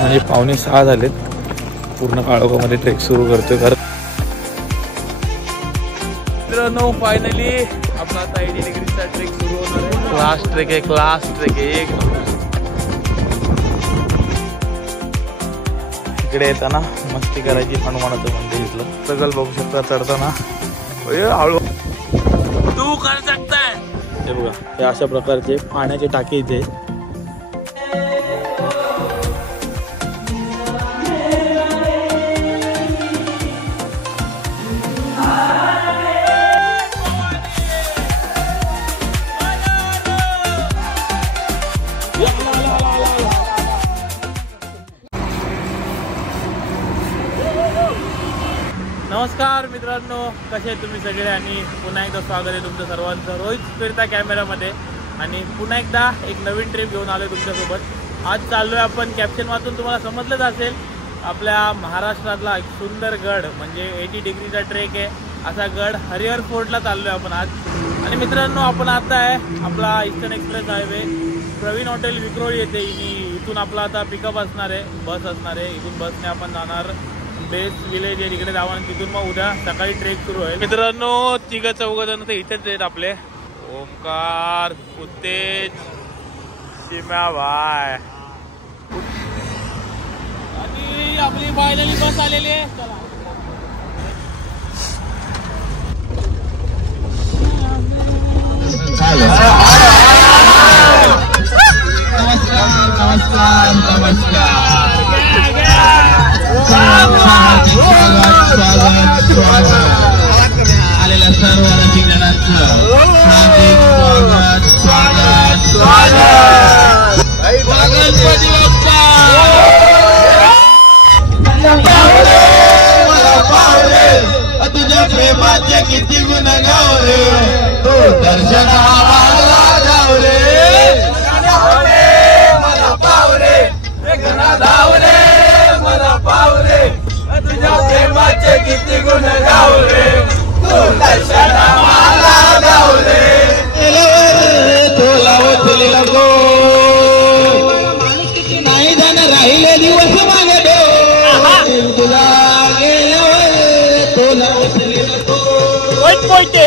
म्हणजे 5:45 झालेत. पूर्ण काळोखामध्ये ट्रेक सुरू करतोय. कारण मित्रांनो फायनली आपला आता 80 डिग्रीचा ट्रेक सुरू होणार आहे. क्लास ट्रेक आहे, क्लास ट्रेक आहे. एक इकडे येताना मस्ती करायची हनुमानाचं मंदिर इथलं सगळं बघू शकता. चढताना हळू तू कर शकताय. हे बघा, हे अशा प्रकारचे पाण्याचे टाके इथे. नमस्कार मित्रांनो, कसे आहेत तुम्ही सगळे. आणि पुन्हा एकदा स्वागत आहे तुमचं सर्वांचं रोहित फिरता कॅमेरामध्ये. आणि पुन्हा एकदा एक नवीन ट्रिप घेऊन आलो तुमच्यासोबत. आज चाललो आहे आपण, कॅप्शन वाचून तुम्हाला समजलंच असेल, आपल्या महाराष्ट्रातला एक सुंदर गड म्हणजे 80 डिग्रीचा ट्रेक आहे असा गड हरिहर फोर्टला चाललो आहे आपण आज. आणि मित्रांनो आपण आता आहे आपला eastern express highway Praveen hotel Vikhroli येथे. इथून आपला आता पिकअप असणार आहे, बस असणार आहे. इथून बसने आपण जाणार बेस विलेज आहे तिकडे जावं. तिथून मग उद्या सकाळी ट्रेक सुरू आहे. मित्रांनो 3-4 जण तर इथेच आहेत आपले. ओमकार, उत्तेज, सीमा भाई आणि आपली फायनली बस आलेली आहे. चला आलेल्या सर्व रसिकांचं तुझ्या प्रेमाचे किती गुण गावले तो दर्शनाला जावले मला पावले धावले मला पावले तुझ्या प्रेमाचे किती गुण गावले तो दर्शनाला गावले तुला ओतली लगो नाही जण राहिले दिवस मागे दो तुला गेल्यावर तुला ओतली लगो रोहित मोहिते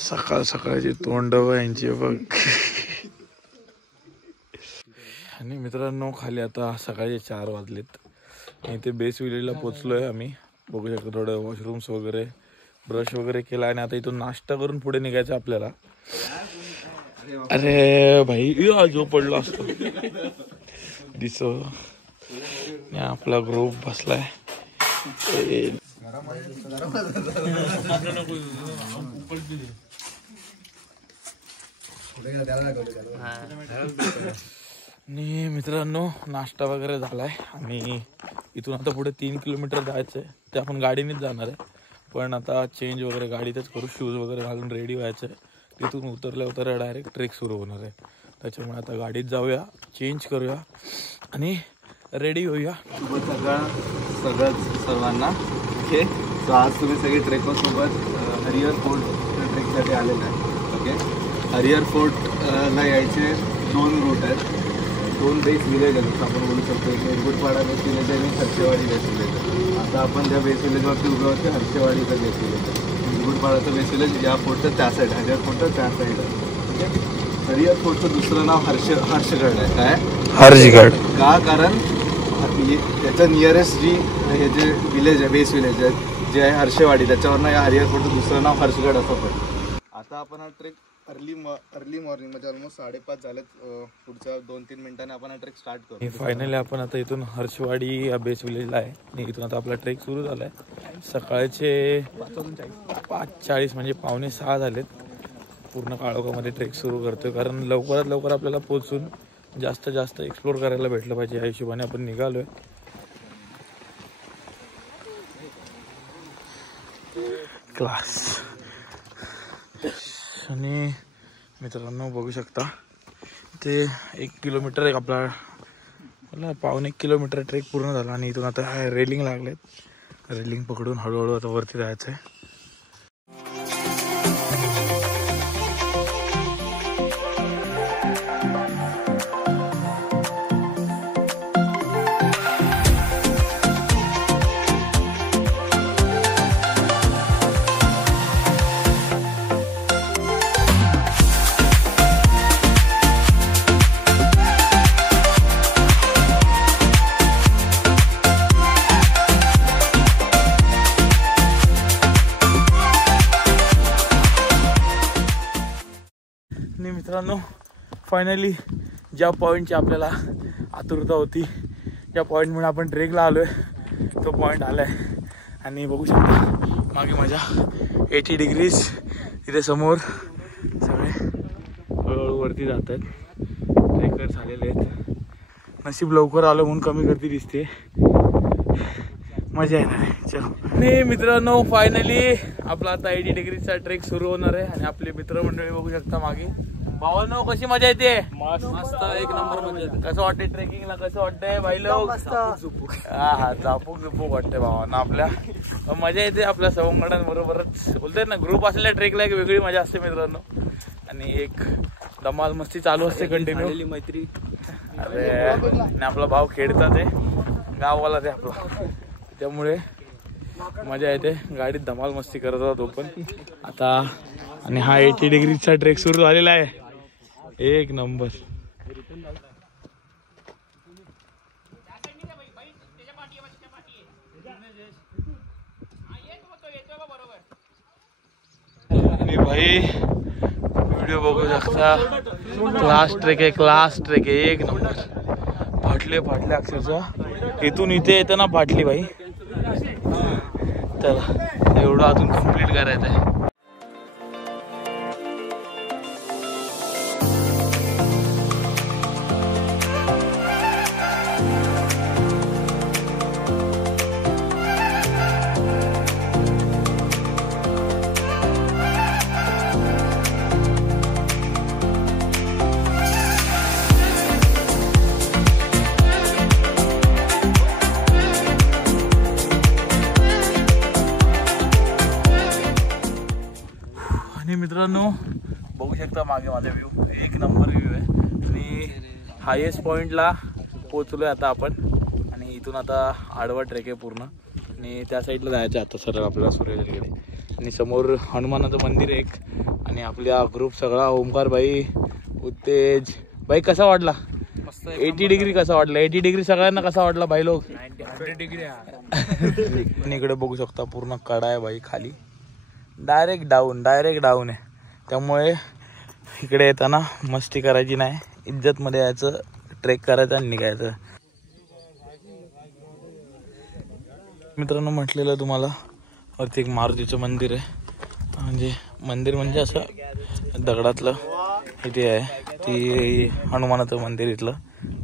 सकाळ सकाळची तोंड यांची बघ. आणि मित्रांनो खाली आता सकाळचे 4 वाजलेत. इथे बेस विलेजला पोचलोय आम्ही. बघू शकतो थोडं वॉशरूम्स वगैरे ब्रश वगैरे केला. आणि आता इथून नाश्ता करून पुढे निघायचं आपल्याला. अरे भाई जो पडलो असतो दिसो. आपला ग्रुप बसलाय. आणि मित्रांनो नाश्ता वगैरे झालाय. आणि इथून आता पुढे 3 किलोमीटर जायचंय. ते आपण गाडीनेच जाणार आहे. पण आता चेंज वगैरे गाडीतच करू. शूज वगैरे घालून रेडी व्हायचंय. तिथून उतरल्या डायरेक्ट ट्रेक सुरू होणार आहे. त्याच्यामुळे आता गाडीत जाऊया, चेंज करूया आणि रेडी होऊया. सर्वांना ओके. सो आज तुम्ही सगळे ट्रेकरसोबत हरिहर फोर्ट ट्रेकसाठी आलेलं आहे. ओके. हरिहर फोर्टला यायचे 2 रूट आहेत. 2 बेस विलेज आहेत आपण बोलू शकतो. एक गुडपाडा बेस विलेज आणि खर्चेवाडी बेस विलेज. आता आपण ज्या बेस विलेजवरती उभे होते हर्षवाडीचं बेस विलेज, गुडपाडाचं बेस विलेज या फोर्टचं त्या साईड, हरिहर फोर्टचं त्या साईड आहे. हरिहर फोर्टचं दुसरं नाव हर्षगड आहे. काय हर्षगड का? कारण त्याचं नियरेस्ट जी हे जे विलेज आहे, बेस विलेज आहे जे आहे हर्षवाडी, त्याच्यावरनं या हरिहर फोर्टचं दुसरं नाव हर्षगड असं पडलं. आता आपण हा ट्रेक अर्ली मॉर्निंग म्हणजे ऑलमोस्ट 5:30 झालेत, पुढच्या 2-3 मिनिटांनी आपण हा ट्रेक स्टार्ट करू. फायनली आपण आता इथून हर्षवाडी या बेस विलेजला आहे आणि इथून आता आपला ट्रेक सुरू झाला आहे. सकाळचे 5:40 म्हणजे 5:45 झालेत. पूर्ण काळोखामध्ये ट्रेक सुरू करतोय कारण लवकरात लवकर आपल्याला पोहोचून जास्त जास्त एक्सप्लोर करायला भेटलं पाहिजे या हिशोबाने आपण निघालोय. क्लास आणि मित्रांनो बघू शकता ते 1 किलोमीटर एक आपला 1.25 किलोमीटर ट्रेक पूर्ण झाला आणि इथून आता रेलिंग लागलेत. रेलिंग पकडून हळूहळू आता वरती जायचं आहे. मित्रांनो फायनली ज्या पॉईंटची आपल्याला आतुरता होती, ज्या पॉईंटमुळे आपण ट्रेकला आलो आहे तो पॉईंट आला आहे. आणि बघू शकता मागे माझ्या 80 डिग्रीज इथे समोर सगळे हळूहळू वरती जात आहेत. ट्रेकर झालेले आहेत. नशीब लवकर आलं म्हणून कमी गर्दी दिसते. मजा येणार आहे. चलो नाही मित्रांनो फायनली आपला आता 80 डिग्रीचा ट्रेक सुरू होणार आहे आणि आपले मित्रमंडळी बघू शकता मागे. भावांनो कशी मजा येते? मस्त एक नंबर मजा येते. कसं वाटतंय ट्रेकिंगला? कसं वाटतंय भाई लोक? हा झापूक झुपूक वाटतंय भावांना आपल्या. मजा येते आपल्या सवंगड्यांबरोबरच. बोलतोय ना ग्रुप असलेल्या ट्रेकला एक वेगळी मजा असते मित्रांनो. आणि एक धमाल मस्ती चालू असते कंटिन्यू. मैत्री. अरे आणि आपला भाव खेळतात आहे गाववाला ते आपला, त्यामुळे मजा येते. गाडीत धमाल मस्ती करत होता तो पण आता. आणि हा 80 डिग्रीचा ट्रेक सुरू झालेला आहे. एक नंबर. आणि भाई व्हिडिओ बघू शकता. क्लास ट्रेक आहे, क्लास ट्रेक आहे. एक नंबर. फाटले अक्षरशः. इथून इथे येतं ना फाटली भाई. चला एवढं अजून कम्प्लीट करायचं आहे. आणि मित्रांनो बघू शकता मागे माझा व्ह्यू. एक नंबर व्ह्यू आहे. आणि हायेस्ट पॉईंटला पोहोचलोय आता आपण. आणि इथून आता आडवा ट्रेक आहे पूर्ण. आणि त्या साईडला जायचं आता सरळ आपल्याला सूर्यकडे. आणि समोर हनुमानाचं मंदिर एक. आणि आपल्या ग्रुप सगळा ओमकार भाई, उत्तेज भाई. कसा वाटला 80 डिग्री? कसा वाटला 80 डिग्री? सगळ्यांना कसा वाटला भाई लोक? 100 डिग्री. आणि इकडे बघू शकता पूर्ण कडा आहे भाई खाली. डायरेक्ट डाऊन आहे. त्यामुळे इकडे येताना मस्ती करायची नाही, इज्जतमध्ये यायचं, ट्रेक करायचं आणि निघायचं. मित्रांनो म्हटलेलं तुम्हाला वरती एक मारुतीचं मंदिर आहे. मंदिर म्हणजे असं दगडातलं इथे आहे. ती हनुमानाचं मंदिर इथलं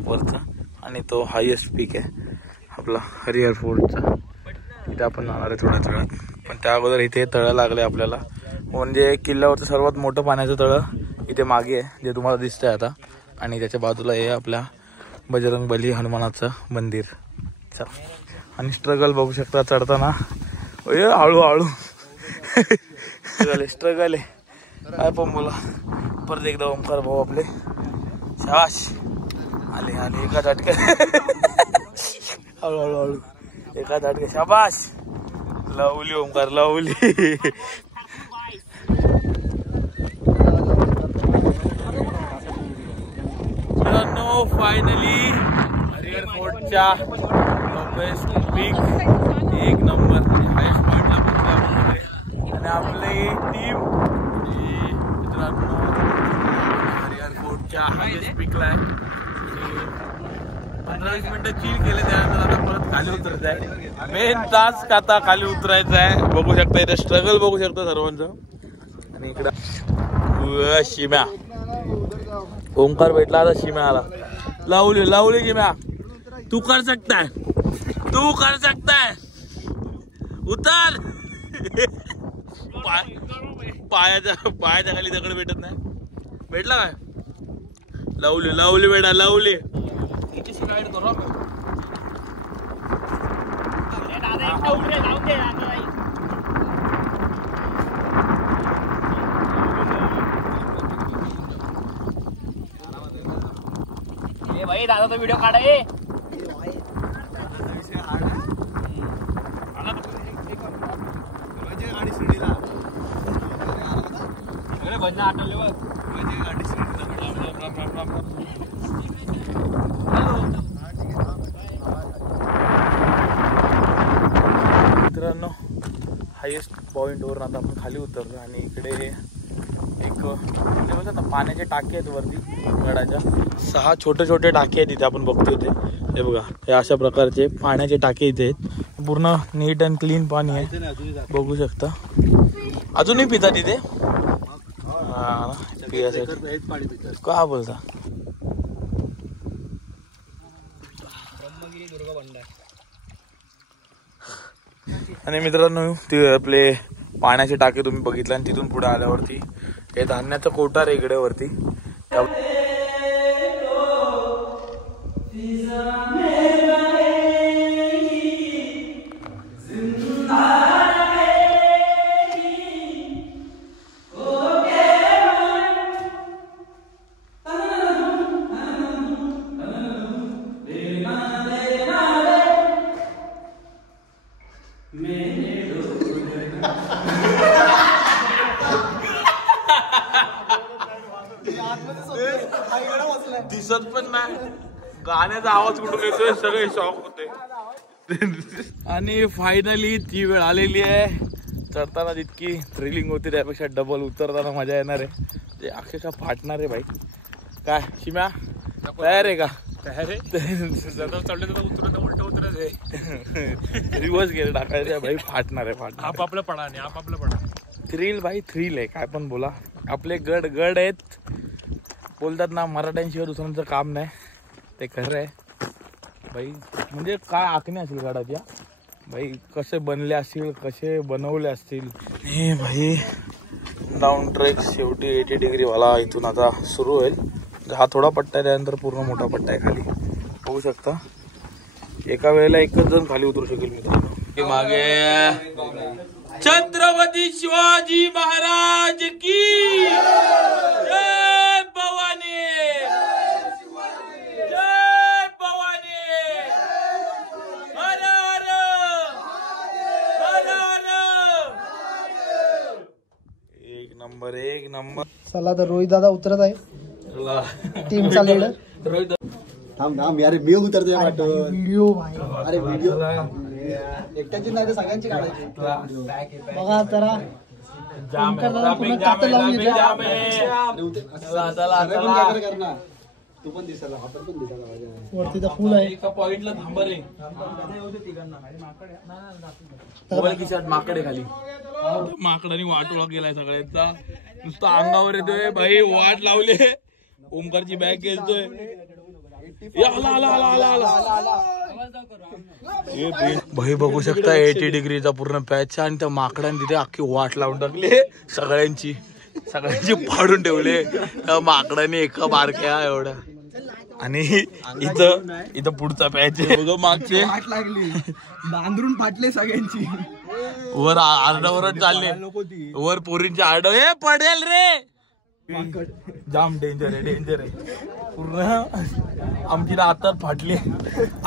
वरचं. आणि तो हायेस्ट पीक आहे आपला हरिहर फोर्टचा. इथे आपण जाणार आहे थोड्याच वेळात. पण त्या अगोदर इथे तळं लागले आपल्याला. म्हणजे किल्ल्यावरचं सर्वात मोठं पाण्याचं तळं इथे मागे आहे जे तुम्हाला दिसतंय आता. आणि त्याच्या बाजूला आहे आपल्या बजरंगबली हनुमानाचं मंदिर. आणि स्ट्रगल बघू शकता चढताना. हळूहळू स्ट्रगल आहे काय पण बोला. परत एकदा ओमकार भाऊ आपले शाबाश आले एका झटक्यात. हळूहळू एका दाटके शाबाश. Lovely Omkar lovely. मित्रांनो फायनली हरिहर फोर्टच्या बेस्ट पीक एक नंबर हायस्ट पॉइंटला पोहोचला आणि आपली टीम मित्रांनो हरिहर फोर्टच्या हायस्ट पीकला आहे. 15-20 मिनिटं चिल केले त्यानंतर आता परत खाली उतरायचं आहे. मेन टास्क आता खाली उतरायचं आहे. बघू शकता इथे स्ट्रगल बघू शकता सर्वांचं. आणि इकडं शिम्या ओंकार भेटला आता शिम्या आला. लावली लावली शिम्या. तू कर सकताय तू कर सकताय उतर. पायाच्या खाली दगड भेटत नाही. भेटला काय लावली लावली बेटा लावली. भाई दादा तो व्हिडिओ काढा ये. मित्रांनो हायेस्ट पॉइंटवर आता आपण खाली उतरलो आणि इकडे एक म्हणजे बघा ना पाण्याचे टाके आहेत वरती गडाच्या. 6 छोटे छोटे टाके आहेत इथे आपण बघतोय ते. हे बघा हे अशा प्रकारचे पाण्याचे टाके इथे आहेत. पूर्ण नीट अँड क्लीन पाणी आहे बघू शकता. अजूनही पिता तिथे का बोलता. आणि मित्रांनो ते आपले पाण्याचे टाके तुम्ही बघितले आणि तिथून पुढे आल्यावरती हे धान्याचं कोठार आहे इकडे वरती. दिसत पण नाही. गाण्याचा आवाज कुठून येतोय सगळे शॉक होते. आणि फायनली ती वेळ आलेली आहे. चढताना जितकी थ्रिलिंग होती त्यापेक्षा डबल उतरताना मजा येणार आहे. ते अक्षरशः फाटणार आहे भाई. काय शिम्या तयार आहे का. चढले उतरत उलट उतरत आहे. रिवर्स गेअर टाकायचं भाई. फाटणार आहे फाटणार. आपापलं पडा आणि आपापलं पडा. थ्रिल भाई थ्रिल आहे. काय पण बोला आपले गड गड आहेत. बोलतात ना मराठ्यांशिवाय दुसऱ्यांचं काम नाही. ते खरं आहे भाई. म्हणजे काय आखणे असेल गडाच्या भाई. कसे बनले असतील कसे बनवले असतील. हे भाई डाऊन ट्रेक शेवटी 80 डिग्री वाला इथून आता सुरू होईल. हा थोडा पट्टा आहे त्यानंतर पूर्ण मोठा पट्टा आहे खाली बघू शकता. एका वेळेला एकच जण खाली उतरू शकेल मित्रांनो. मागे छत्रपती शिवाजी महाराज की जय भवानी जय भवानी. हर हर हर हर. एक नंबर एक नंबर. चला तर रोहित दादा उतरत आहे. टीमचा लीडर थांब थांब यार मी उतरतोय वाटतो. व्हिडिओ भाई. अरे व्हिडिओ एकट्याची नाही तर सगळ्यांची काढायची. बघा जरा ओंकार दादा पूर्ण कातं लावून घेतलं. तू पण दिसायला आपण पण दिसायला पाहिजे. वरती तर फुल आहे. एका पॉइंटला थांबा रे. मोबाईल खिशात माकडे खाली. माकडाने वाटोळा केलाय सगळ्यांचा. नुसता अंगावर येतोय भाई. वाट लावले. ओमकारची बॅग घेतोय. भाई बघू शकता 80 डिग्रीचा पूर्ण पॅच आणि त्या माकडाने तिथे अख्खी वाट लावून टाकली. सगळ्यांची पाडून ठेवले त्या माकडाने एका बारक्या एवढ्या. आणि इथं पुढचा पॅच आहे मागचे. लागली बांधरून फाटले सगळ्यांची. वर आरडावरच चालले. वर पोरींचे आरड हे पडेल रे. जाम डेंजर आहे डेंजर आहे. पूर्ण आमची आता फाटली.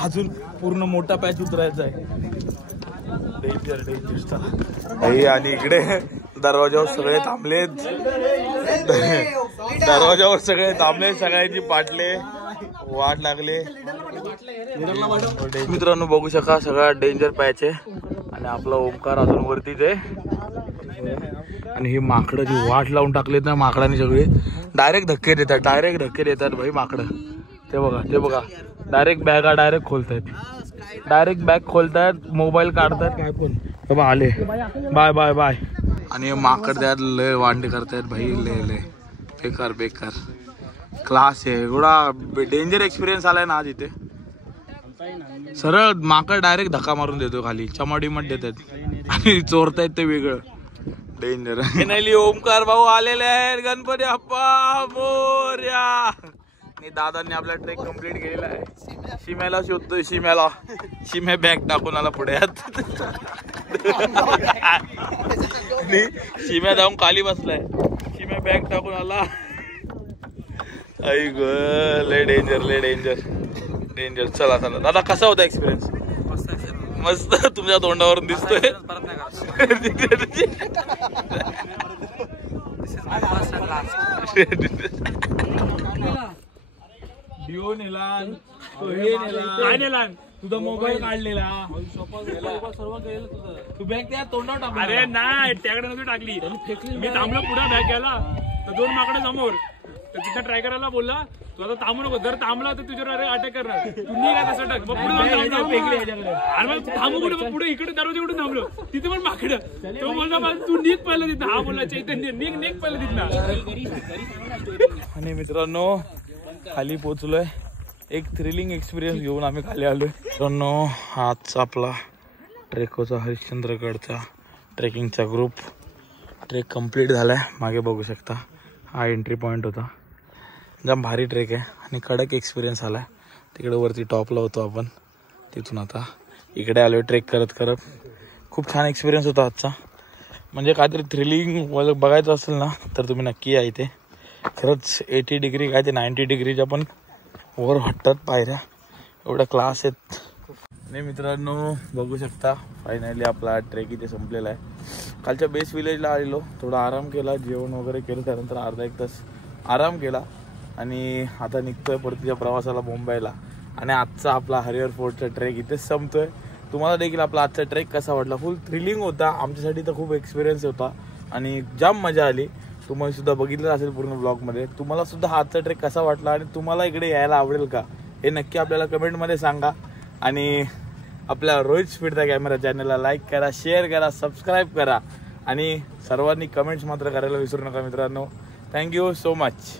अजून पूर्ण मोठा पॅच उतरायचा आहे. डेंजर डेंजर चला. आणि इकडे दरवाजावर सगळे थांबलेत. दरवाजावर सगळे थांबले, सगळ्यांची पाटले वाट लागले. मित्रांनो बघू शका सगळा डेंजर पॅच आहे आणि आपला ओमकार अजून वरतीच आहे. आणि ही माकडं जी वाट लावून टाकलीत ना माकडांनी सगळे डायरेक्ट धक्के देतात, डायरेक्ट धक्के देतात भाई माकडं. ते बघा ते बघा डायरेक्ट बॅगा डायरेक्ट खोलतायत, डायरेक्ट बॅग खोलतायत, मोबाईल काढतात काय पण. बाबा आले बाय बाय बाय. आणि माकड त्यात लय वांडे करतायत भाई, लय लय बेकार बेकार क्लास आहे. एवढा डेंजर एक्सपिरियन्स आलाय ना आज इथे. सरळ माकड डायरेक्ट धक्का मारून देतो खाली, चमाडी मत देतात आणि चोरतायत ते वेगळं डेंजर. फायनली ओमकार भाऊ आलेले आहेत. गणपती बाप्पा मोरया. आणि दादांनी आपला ट्रेक कम्प्लीट केलेला आहे. शिम्याला शोधतोय, शिम्याला. शिम्या बॅग टाकून आला पुढे आणि शिम्या जाऊन खाली बसलाय. शिम्या बॅग टाकून आला. आई ग लय डेंजर लय डेंजर डेंजर. चला चला दादा कसा होता एक्सपिरियन्स? मस्त तुमच्या तोंडावरून दिसतोय. डिओ नेला, काय नेला? तुझा मोबाईल काढलेला, तू बॅग त्या तोंडावर टाकली. अरे नाही त्याकडे नव्हती टाकली, मी थांबलो पुढे बॅग घ्यायला तर दोन माकडे समोर. तर तिथं ट्राय करायला बोलला तू आता थांबू नको, जर थांबला तर तुझ्यावर अटॅक करणार, तू निघा तसं टाक. पुढे थांबू कुठे, पुढे इकडे दरवाजा कुठे थांबलो तिथे पण माकड. तो बोलला तू निघ पहिलं तिथं. हा बोलला चैतन्य निघ निघ पहिलं तिथं. आणि मित्रांनो खाली पोहोचलोय. एक थ्रिलिंग एक्सपिरियन्स घेऊन आम्ही खाली आलोय. मित्रांनो आजचा आपला ट्रेकोचा हरिश्चंद्रगडचा ट्रेकिंगचा ग्रुप ट्रेक कंप्लीट झालाय. मागे बघू शकता हा एंट्री पॉईंट होता. जाम भारी ट्रेक आहे आणि कडक एक्सपिरियन्स आला. तिकडे वरती टॉपला होतो आपण, तिथून आता इकडे आलोय ट्रेक करत करत. खूप छान एक्सपिरियन्स होता आजचा. म्हणजे काहीतरी थ्रिलिंग बघायचं असेल ना तर तुम्ही नक्की या इथे. खरंच 80 डिग्री काय ते 90 डिग्रीच्या पण वर वाटतात पायऱ्या, एवढा क्लास आहेत. आणि मित्रांनो बघू शकता फायनली आपला ट्रेक इथे संपलेला आहे. कालच्या बेस विलेजला आलेलो, थोडा आराम केला, जेवण वगैरे केलं, त्यानंतर अर्धा एक तास आराम केला आणि आता निघतोय परतीच्या प्रवासाला मुंबईला. आणि आजचा आपला हरिहर फोर्टचा ट्रेक इथेच संपतोय. तुम्हाला देखील आपला आजचा ट्रेक कसा वाटला? फुल थ्रिलिंग होता, आमच्यासाठी तर खूप एक्सपिरियन्स होता आणि जाम मजा आली. तुम्हाला सुद्धा बघितलं असेल पूर्ण ब्लॉगमध्ये. तुम्हाला सुद्धा हा आजचा ट्रेक कसा वाटला आणि तुम्हाला इकडे यायला आवडेल का हे नक्की आपल्याला कमेंटमध्ये सांगा. आणि आपल्या रोहित स्पीडचा कॅमेरा चॅनलला लाईक करा, शेअर करा, सबस्क्राईब करा आणि सर्वांनी कमेंट्स मात्र करायला विसरू नका मित्रांनो. Thank you so much.